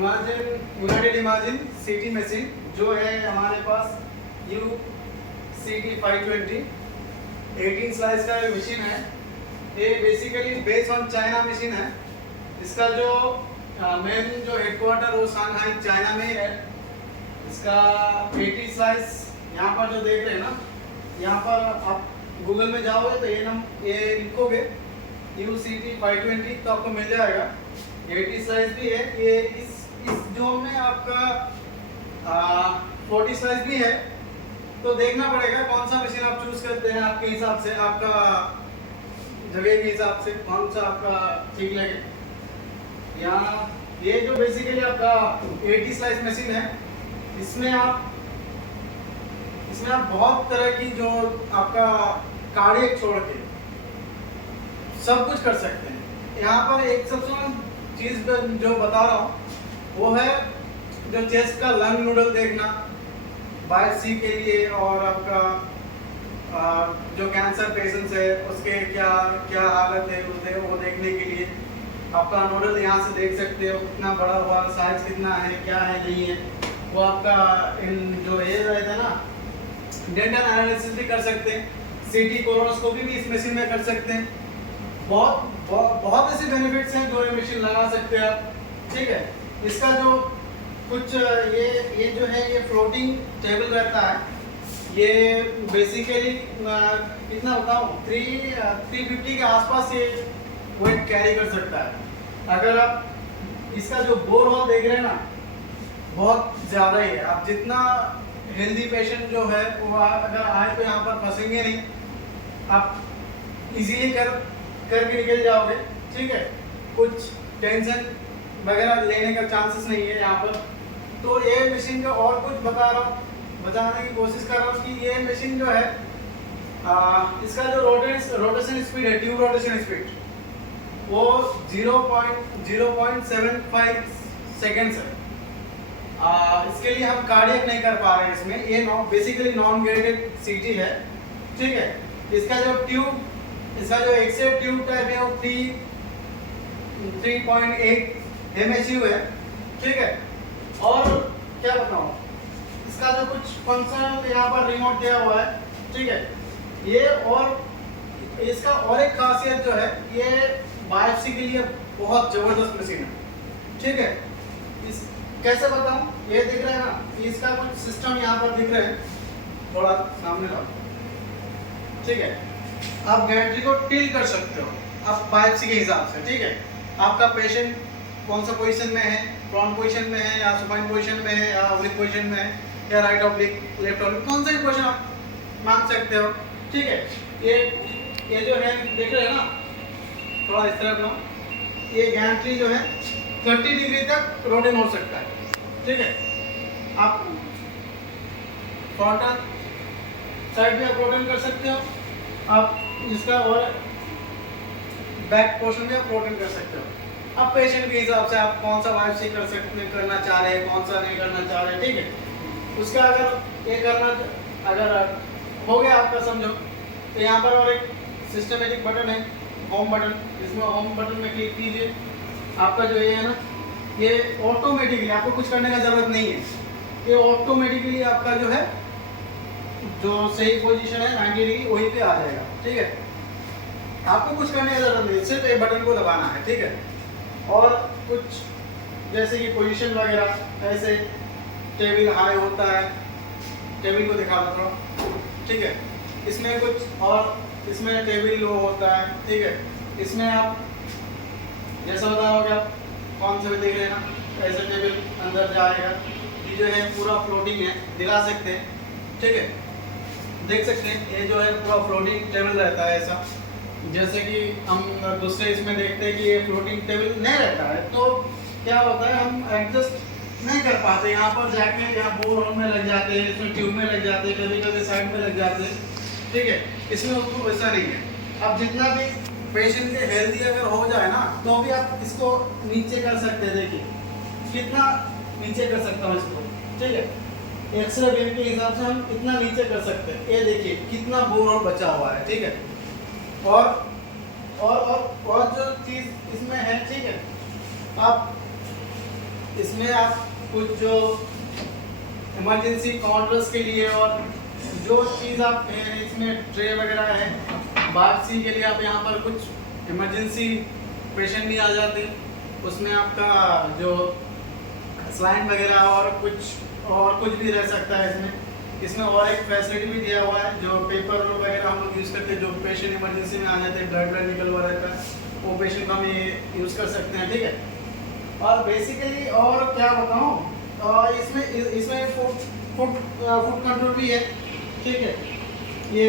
Imagine United imagine CT machine जो है हमारे पास UCT520 18 स्लाइस का मशीन है। ये basically based on China machine है। इसका जो मेन जो हेडक्वार्टर वो शांघाई चाइना में ही है। इसका 80 स्लाइस यहाँ पर जो देख रहे हैं ना, यहाँ पर आप गूगल में जाओगे तो ये लिखोगे UCT520 तो आपको मिल जाएगा। 80 स्लाइस भी है। ये इस जोन में आपका 40 स्लाइस भी है। तो देखना पड़ेगा कौन सा मशीन आप चूज करते हैं, आपके हिसाब से, आपका जगह के हिसाब से कौन सा आपका ठीक लगे। यहाँ ये जो बेसिकली आपका 80 स्लाइस मशीन है, इसमें आप बहुत तरह की जो आपका कार्डियक छोड़ के सब कुछ कर सकते हैं। यहाँ पर एक सबसे चीज जो बता रहा हूँ वो है जो चेस्ट का लंग नूडल देखना बायोप्सी के लिए, और आपका जो कैंसर पेशेंट्स है उसके क्या क्या हालत है वो देखने के लिए आपका नूडल यहाँ से देख सकते हो, कितना बड़ा हुआ, साइज कितना है, क्या है नहीं है। वो आपका इन जो ये रहता है ना, डेंटल एनालिसिस भी कर सकते हैं। सीटी कोलोनोस्कोपी भी इस मशीन में कर सकते हैं। बहुत ऐसे बेनिफिट्स हैं जो ये मशीन लगा सकते हैं आप, ठीक है। इसका जो कुछ ये जो है ये फ्लोटिंग टेबल रहता है। ये बेसिकली कितना बताऊँ 350 के आसपास ये वेट कैरी कर सकता है। अगर आप इसका जो बोर होल देख रहे हैं ना, बहुत ज़्यादा ही है। आप जितना हेल्दी पेशेंट जो है वो अगर आए तो यहाँ पर फंसेंगे नहीं, आप इजीली करके निकल जाओगे, ठीक है। कुछ टेंशन वगैरह लेने का चांसेस नहीं है यहाँ पर। तो ये मशीन का और कुछ बताने की कोशिश कर रहा हूँ कि ये मशीन जो है इसका जो रोटेशन स्पीड है, ट्यूब रोटेशन स्पीड, वो 0.75 सेकेंड्स है। इसके लिए हम कार्डियक नहीं कर पा रहे हैं इसमें। ये बेसिकली नॉन ग्रेडेड सीटी है, ठीक है। इसका जो एक्सेल ट्यूब टाइप है वो 3.8 MHU है, ठीक है। और क्या बताऊँ, इसका जो कुछ फंक्शन यहाँ पर रिमोट दिया हुआ है, ठीक है। ये और इसका और एक खासियत जो है, ये बायोप्सी के लिए बहुत जबरदस्त मशीन है, ठीक है। इस कैसे बताऊँ, ये दिख रहा है ना, इसका कुछ सिस्टम यहाँ पर दिख रहे हैं, थोड़ा सामने लाओ, ठीक है। आप गैंट्री को टिल कर सकते हो आप बायोप्सी के हिसाब से, ठीक है। आपका पेशेंट कौन सा पोजीशन में है, प्रोन पोजीशन में है या सुपाइन पोजीशन में है या ऑब्लिक पोजीशन में है या राइट ऑब्लिक, लेफ्ट ऑब्लिक, कौन सा भी पोजीशन आप मांग सकते हो, ठीक है। ये जो है देख रहे हैं ना, थोड़ा इस तरह बनाओ, ये गैंट्री जो है 30 डिग्री तक रोटेट हो सकता है, ठीक है। आप फ्रंटल साइड भी आप रोटेट कर सकते हो, आप इसका और बैक पोर्शन भी आप रोटेट कर सकते हो। अब पेशेंट के हिसाब से आप कौन सा बायोप्सी करना चाह रहे हैं, कौन सा नहीं करना चाह रहे हैं, ठीक है। उसका अगर ये करना अगर हो गया आपका समझो, तो यहाँ पर और एक सिस्टमेटिक बटन है, होम बटन। इसमें होम बटन में क्लिक कीजिए। आपका जो ये है ना, ये ऑटोमेटिकली, आपको कुछ करने का ज़रूरत नहीं है, ये ऑटोमेटिकली आपका जो है जो सही पोजीशन है 90 डिग्री वहीं पे आ जाएगा, ठीक है। आपको कुछ करने की ज़रूरत नहीं, सिर्फ एक बटन को दबाना है, ठीक है। और कुछ जैसे कि पोजीशन वगैरह, ऐसे टेबल हाई होता है, टेबल को दिखा दो थोड़ा, ठीक है। इसमें कुछ और, इसमें टेबल लो होता है, ठीक है। इसमें आप जैसा होता होगा, कौन सा भी देख लेना, ऐसे टेबल अंदर जाएगा। ये जो है पूरा फ्लोटिंग है, दिला सकते हैं, ठीक है। देख सकते हैं ये जो है पूरा फ्लोटिंग टेबल रहता है ऐसा। जैसे कि हम दूसरे इसमें देखते हैं कि ये फ्लोटिंग टेबल नहीं रहता है, तो क्या होता है, हम एडजस्ट नहीं कर पाते। यहाँ पर जाके यहाँ बोर होल में लग जाते हैं, इसमें ट्यूब में लग जाते हैं, कभी कभी साइड में लग जाते हैं, ठीक है। इसमें उसको वैसा नहीं है। अब जितना भी पेशेंट के हेल्दी अगर हो जाए ना, तो भी आप इसको नीचे कर सकते हैं। देखिए कितना नीचे कर सकता हूँ इसको, ठीक है। एक्सरे बीम के हिसाब से हम इतना नीचे कर सकते हैं। ये देखिए कितना बोर होल बचा हुआ है, ठीक है। और जो चीज़ इसमें है, ठीक है, आप इसमें आप कुछ जो इमरजेंसी काउंटर्स के लिए और जो चीज़ आप इसमें ट्रे वगैरह है, बारसी के लिए आप यहाँ पर कुछ इमरजेंसी पेशेंट भी आ जाते हैं, उसमें आपका जो स्लाइन वगैरह और कुछ भी रह सकता है इसमें और एक फैसिलिटी भी दिया हुआ है, जो पेपर रोल वगैरह हम लोग यूज़ करते हैं, जो पेशेंट इमरजेंसी में आ जाते हैं, ब्लड निकल हुआ रहता है, वो पेशेंट को हम ये यूज़ कर सकते हैं, ठीक है। और बेसिकली और क्या बताऊँ, इसमें फुट कंट्रोल भी है, ठीक है। ये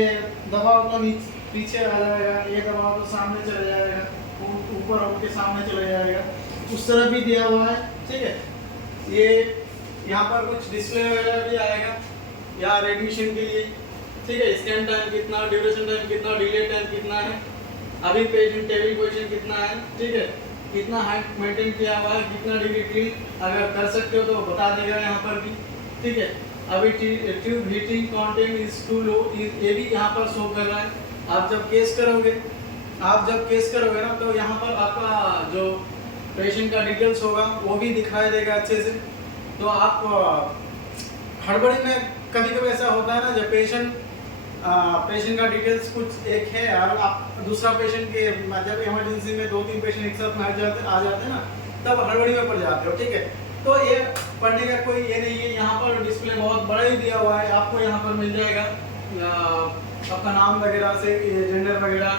दबाव तो पीछे आ जाएगा, ये दबाव तो सामने चला जाएगा, ऊपर उठ के सामने चला जाएगा, उस तरह भी दिया हुआ है, ठीक है। ये यहाँ पर कुछ डिस्प्ले वगैरह भी आएगा या रेडिएशन के लिए, ठीक है। स्कैन टाइम कितना, ड्यूरेशन टाइम कितना, डिले टाइम कितना है, अभी पेशेंट टेबल पोजीशन कितना है, ठीक है, कितना हाइट मेंटेन किया हुआ है, कितना डिग्री टिल्ट अगर कर सकते हो तो बता देगा यहाँ पर भी, ठीक है। अभी tube heating content is too low, ये भी यहाँ पर शो कर रहा है। आप जब केस करोगे ना, तो यहाँ पर आपका जो पेशेंट का डिटेल्स होगा वो भी दिखाई देगा अच्छे से। तो आप हड़बड़ी में कभी ऐसा होता है ना, जब पेशेंट का डिटेल्स कुछ एक है और आप दूसरा पेशेंट के, जब इमरजेंसी में 2-3 पेशेंट एक साथ आ जाते हैं ना, तब हड़बड़ी में पड़ जाते हो, ठीक है। तो ये पढ़ने का कोई ये नहीं है, यहाँ पर डिस्प्ले बहुत बड़ा ही दिया हुआ है, आपको यहाँ पर मिल जाएगा आपका नाम वगैरह से जेंडर वगैरह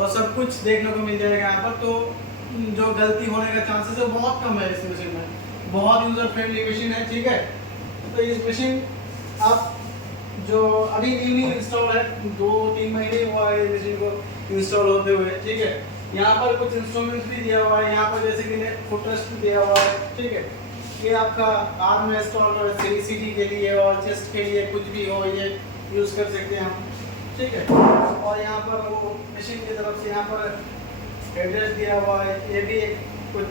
और सब कुछ देखने को मिल जाएगा यहाँ पर। तो जो गलती होने का चांसेस है बहुत कम है इस मशीन में, बहुत यूज़र फ्रेंडली मशीन है, ठीक है। तो इस मशीन आप जो अभी न्यू इंस्टॉल है, 2-3 महीने हुआ है मशीन को इंस्टॉल होते हुए, ठीक है। यहाँ पर कुछ इंस्ट्रूमेंट्स भी दिया हुआ है, यहाँ पर जैसे कि फुटरेस्ट भी दिया हुआ है, ठीक है। ये आपका आर्म रेस्ट और सीटी के लिए और चेस्ट के लिए कुछ भी हो, ये यूज़ कर सकते हैं हम, ठीक है। और यहाँ पर वो मशीन की तरफ से यहाँ पर एड्रेस दिया हुआ है, ये भी एक कुछ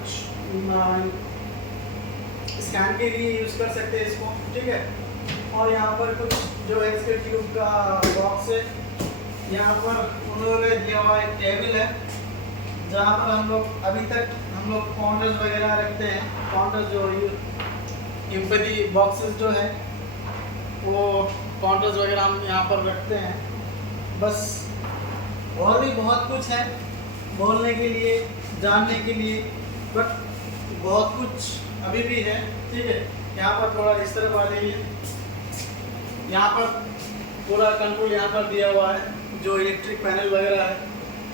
स्कैन के लिए यूज़ कर सकते हैं इसको, ठीक है। और यहाँ पर कुछ जो है इसके ट्यूब का बॉक्स है, यहाँ पर उन्होंने दिया हुआ एक टेबल है, जहाँ पर हम लोग अभी तक काउंटर्स वगैरह रखते हैं। काउंटर्स जो एम्पैथी बॉक्सेस जो है वो काउंटर्स वगैरह हम यहाँ पर रखते हैं। बस और भी बहुत कुछ है बोलने के लिए, जानने के लिए, बट बहुत कुछ अभी भी है, ठीक है। यहाँ पर थोड़ा इस तरफ आ जाइए, यहाँ पर पूरा कंट्रोल यहाँ पर दिया हुआ है, जो इलेक्ट्रिक पैनल वगैरह है,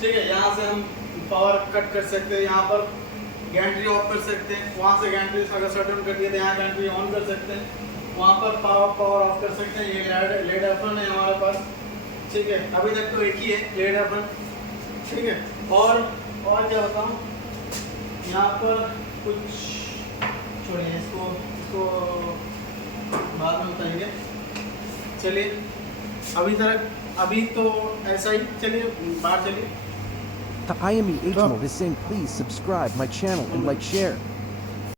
ठीक है। यहाँ से हम पावर कट कर सकते हैं, यहाँ पर गैंट्री ऑफ कर सकते हैं, वहाँ से गैंट्री अगर शट डाउन कर दिया तो यहाँ गैंट्री ऑन कर सकते हैं, वहाँ पर पावर ऑफ कर सकते हैं। ये लेड एफन है हमारे पास, ठीक है। अभी तक तो एक ही है लेड एफन, ठीक है। और क्या बताऊँ, यहाँ पर कुछ छोड़िए, इसको बाद में बताएंगे। चलिए अभी तो ऐसा ही, चलिए बाहर चलिए। The IME H Mode is saying please subscribe my channel and like share.